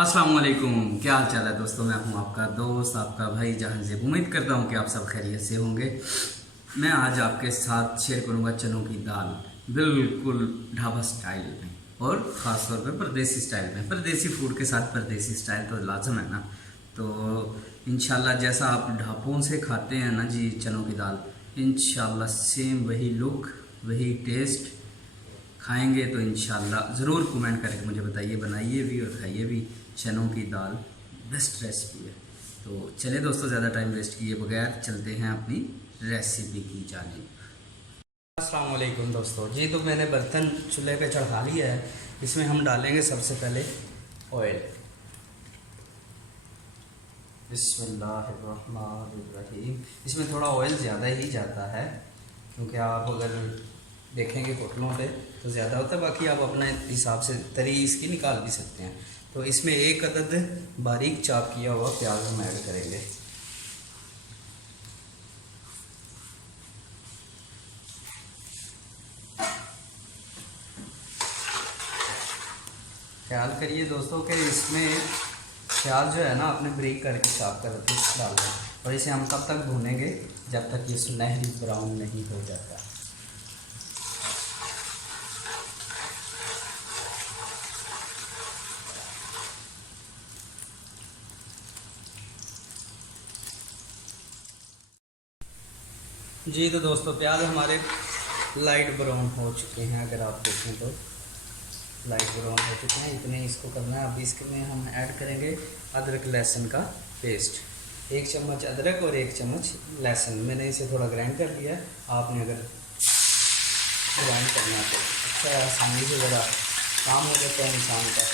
अस्सलाम वालेकुम। क्या हाल चाल है दोस्तों। मैं हूं आपका दोस्त, आपका भाई जहांज़ेब। उम्मीद करता हूं कि आप सब खैरियत से होंगे। मैं आज आपके साथ शेयर करूंगा चनों की दाल, बिल्कुल ढाबा स्टाइल में और ख़ास तौर पे परदेसी स्टाइल में। परदेसी फूड के साथ परदेसी स्टाइल तो लाजम है ना। तो इंशाल्लाह जैसा आप ढाबों से खाते हैं ना जी चनों की दाल, इंशाल्लाह सेम वही लुक, वही टेस्ट खाएंगे। तो इंशाल्लाह ज़रूर कमेंट करके मुझे बताइए, बनाइए भी और खाइए भी। चनों की दाल बेस्ट रेसिपी है। तो चलिए दोस्तों, ज़्यादा टाइम वेस्ट किए बगैर चलते हैं अपनी रेसिपी की जानिब। अस्सलाम वालेकुम दोस्तों जी। तो मैंने बर्तन चूल्हे पे चढ़ा लिया है। इसमें हम डालेंगे सबसे पहले ऑयल। बिस्मिल्लाहिर्रहमानिर्रहीम। इसमें थोड़ा ऑयल ज़्यादा ही जाता है, क्योंकि आप अगर देखेंगे होटलों पे तो ज़्यादा होता है। बाकी आप अपने हिसाब से तरी इसकी निकाल भी सकते हैं। तो इसमें एक अदद बारीक चाप किया हुआ प्याज हम ऐड करेंगे। ख्याल करिए दोस्तों कि इसमें प्याज जो है ना आपने ब्रेक करके चाप कर डालना है, और इसे हम तब तक भूनेंगे जब तक ये सुनहरी ब्राउन नहीं हो जाता। जी तो दोस्तों, प्याज हमारे लाइट ब्राउन हो चुके हैं। अगर आप देखें तो लाइट ब्राउन हो चुके हैं, इतने इसको करना है। अब इसमें हम ऐड करेंगे अदरक लहसुन का पेस्ट। 1 चम्मच अदरक और 1 चम्मच लहसुन। मैंने इसे थोड़ा ग्राइंड कर लिया है। आपने अगर ग्राइंड करना तो अच्छा आसानी से ज़रा काम हो जाता है इंसान का।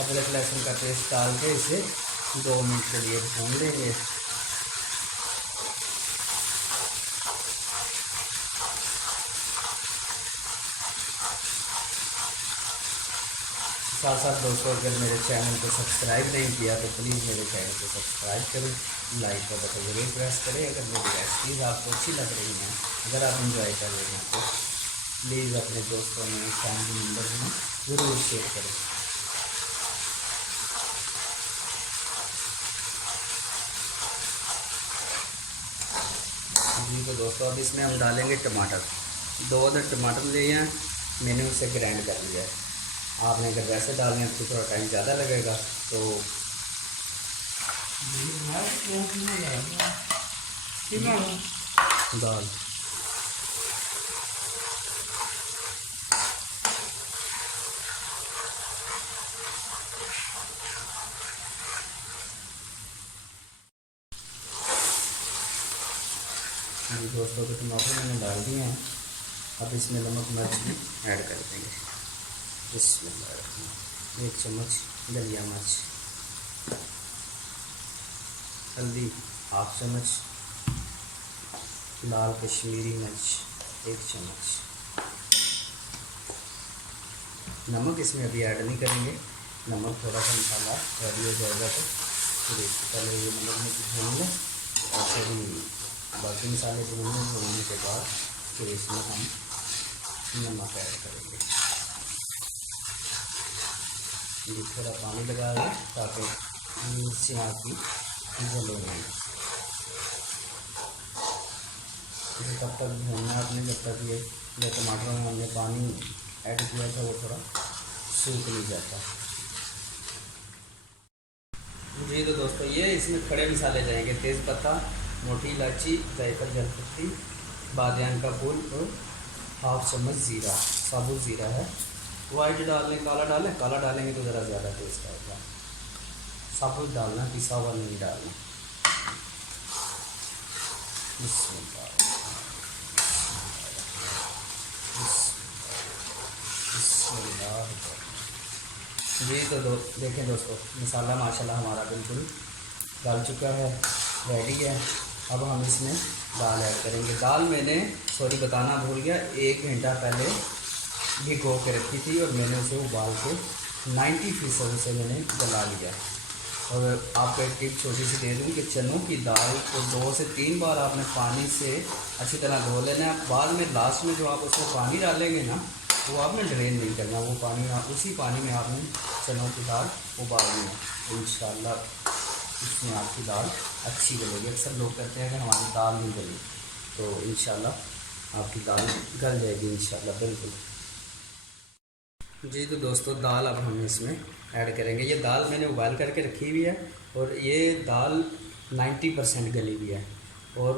अदरक लहसुन का पेस्ट डाल के इसे 2 मिनट के लिए भून लेंगे। साथ साथ दोस्तों, अगर मेरे चैनल को सब्सक्राइब नहीं किया तो प्लीज़ मेरे चैनल को सब्सक्राइब करें, लाइक का बटन ज़रूर प्रेस करें। अगर मेरी रेसिपीज़ आपको अच्छी लग रही हैं, अगर आप इंजॉय कर रहे हैं तो प्लीज़ अपने दोस्तों में, फैमिली मेम्बर्स में ज़रूर शेयर करें। जी तो दोस्तों, अब इसमें हम डालेंगे टमाटर। 2 अदर टमाटर लिए हैं, मैंने उसे ग्राइंड कर लिया है। आपने अगर वैसे डालने तो थोड़ा टाइम ज़्यादा लगेगा। तो दाल जी दोस्तों, तो टमाटर मैंने डाल दिए हैं। अब इसमें नमक मिर्च भी ऐड कर देंगे। बिस्मिल्लाह। 1 चम्मच दलिया मिर्च, हल्दी 1/2 चम्मच, लाल कश्मीरी मिर्च 1 चम्मच। नमक इसमें अभी ऐड नहीं करेंगे। नमक थोड़ा सा मसाला रेडी हो जाएगा तो फिर पहले ये नमक में भून लें, और फिर बाकी मसाले भूनने के बाद फिर इसमें हम नमक ऐड करेंगे। ये थोड़ा पानी लगा दें ताकि मिर्चियाँ की जले नहीं। इसे तब तक भूनना आपने जब तक ये जो टमाटर में हमने पानी ऐड किया था वो थोड़ा सूख नहीं जाता। जी तो दोस्तों, ये इसमें खड़े मसाले जाएंगे। तेज़पत्ता, मोटी इलायची, जायफल, जलपत्ती, बादियान का फूल और 1/2 चम्मच ज़ीरा। साबुत ज़ीरा है। वाइट डालें, काला डालें। काला डालेंगे तो ज़रा ज़्यादा टेस्ट आएगा। साबुत डालना, पिसा हुआ नहीं डालना। जी तो देखें दोस्तों, मसाला माशाल्लाह हमारा बिल्कुल डाल चुका है, रेडी है। अब हम इसमें दाल ऐड करेंगे। दाल मैंने बताना भूल गया, 1 घंटा पहले भिगो के रखी थी और मैंने उसे उबाल के 90% से मैंने गला लिया। और आपको एक टिप छोटी सी दे दूँ कि चनों की दाल को 2 से 3 बार आपने पानी से अच्छी तरह धो लेना है। बाद में लास्ट में जो आप उसमें पानी डालेंगे ना, वो आपने ड्रेन नहीं करना, वो पानी आप उसी पानी में आपने चनों की दाल उबालनी है। तो इंशाल्लाह इसमें आपकी दाल अच्छी गलेगी। अक्सर लोग कहते हैं कि हमारी दाल नहीं गली, तो इंशाल्लाह आपकी दाल गल जाएगी इंशाल्लाह बिल्कुल। जी तो दोस्तों, दाल अब हम इसमें ऐड करेंगे। ये दाल मैंने उबाल करके रखी हुई है और ये दाल 90% गली हुई है और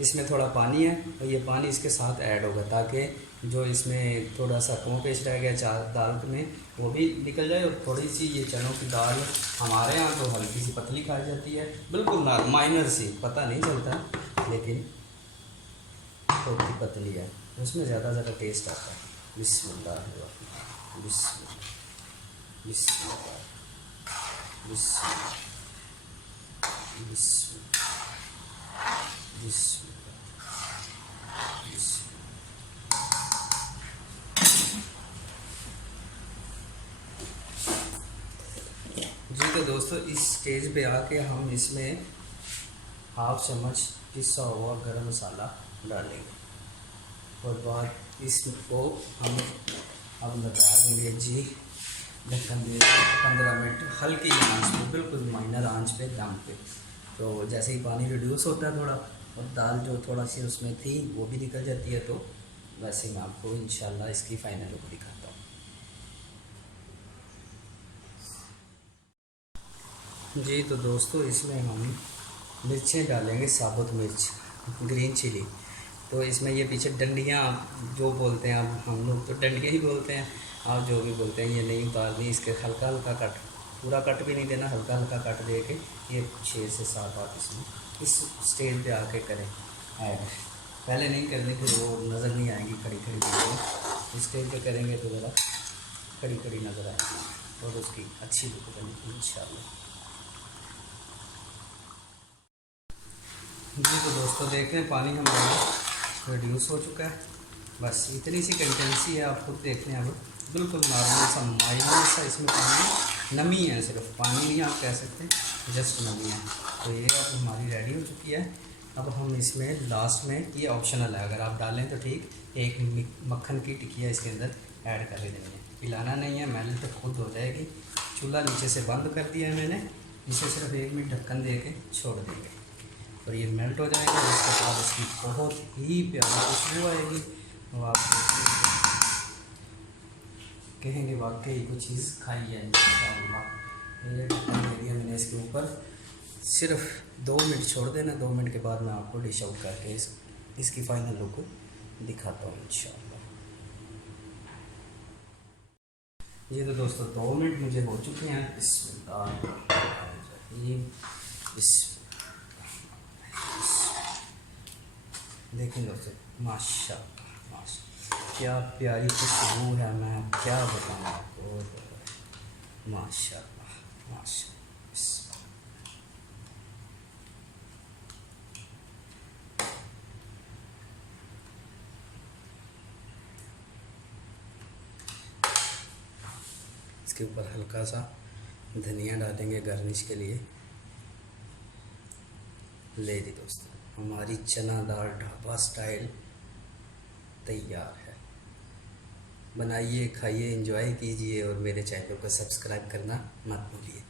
इसमें थोड़ा पानी है और ये पानी इसके साथ ऐड होगा ताकि जो इसमें थोड़ा सा कम पेश रह गया दाल में वो भी निकल जाए। और थोड़ी सी ये चनों की दाल हमारे यहाँ तो हल्की सी पतली खाई जाती है, बिल्कुल ना माइनर सी, पता नहीं चलता लेकिन थोड़ी पतली है, उसमें ज़्यादा टेस्ट आता है। बिस्मिल्लाह बिस्मिल्लाह बिस्मिल्लाह बिस्मिल्लाह बिस्मिल्लाह बिस्मिल्लाह। जी तो दोस्तों, इस स्टेज पे आके हम इसमें हाफ चम्मच पिसा हुआ गरम मसाला डालेंगे और बाद इसको हम अब लगा देंगे जी ढक्कन दे 15 मिनट हल्की आंच पे, बिल्कुल माइनर आंच पे, दम पे। तो जैसे ही पानी रिड्यूस होता है थोड़ा और दाल जो थोड़ा सी उसमें थी वो भी निकल जाती है, तो वैसे मैं आपको इंशाल्लाह इसकी फ़ाइनल लुक दिखाता हूँ। जी तो दोस्तों, इसमें हम मिर्चें डालेंगे, साबुत मिर्च, ग्रीन चिली। तो इसमें ये पीछे डंडियाँ जो बोलते हैं, अब हम लोग तो डंडियाँ ही बोलते हैं, आप जो भी बोलते हैं, ये नहीं उतारनी, इसके हल्का हल्का कट, पूरा कट भी नहीं देना, हल्का हल्का कट दे के ये 6 से 7 बार इसमें इस स्टेज पे आके करें ऐड। पहले नहीं करनी, फिर वो नज़र नहीं आएगी खड़ी खड़ी चीज़ें। इस स्टेज पे करेंगे तो ज़रा खड़ी खड़ी नज़र आएगी और उसकी अच्छी लुक बनेगी इंशाल्लाह। जी तो दोस्तों, देखें पानी हमारा रिड्यूस हो चुका है, बस इतनी सी कंटेंसी है, आप खुद देख लें। अब बिल्कुल नॉर्मल सा माइनर सा इसमें पानी, नमी है, सिर्फ पानी नहीं आप कह सकते, जस्ट नमी है। तो ये अब हमारी रेडी हो चुकी है। अब हम इसमें लास्ट में, ये ऑप्शनल है, अगर आप डालें तो ठीक, एक मक्खन की टिकिया इसके अंदर ऐड कर देंगे। पिलाना नहीं है, मैल तो खुद हो जाएगी। चूल्हा नीचे से बंद कर दिया है मैंने, इसे सिर्फ 1 मिनट ढक्कन दे के छोड़ देंगे और ये मेल्ट हो जाएगा। उसके बाद इसकी बहुत ही प्यारी खुशबू आएगी और आप कहेंगे वाकई कुछ चीज़ खाई है इंशाअल्लाह। ये ढक्कन दे दिया मैंने इसके ऊपर, सिर्फ 2 मिनट छोड़ देना। 2 मिनट के बाद मैं आपको डिश आउट करके इसकी फ़ाइनल लुक दिखाता हूँ इंशाअल्लाह। ये तो दोस्तों 2 मिनट मुझे हो चुके हैं। देखें दोस्तों, माशाअल्लाह क्या प्यारी खुशबू है, मैं क्या बताऊँ आपको, माशाअल्लाह माशाअल्लाह। इसके ऊपर हल्का सा धनिया डालेंगे गार्निश के लिए। ले जी दोस्तों, हमारी चना दाल ढाबा स्टाइल तैयार है। बनाइए, खाइए, एंजॉय कीजिए और मेरे चैनल को सब्सक्राइब करना मत भूलिए।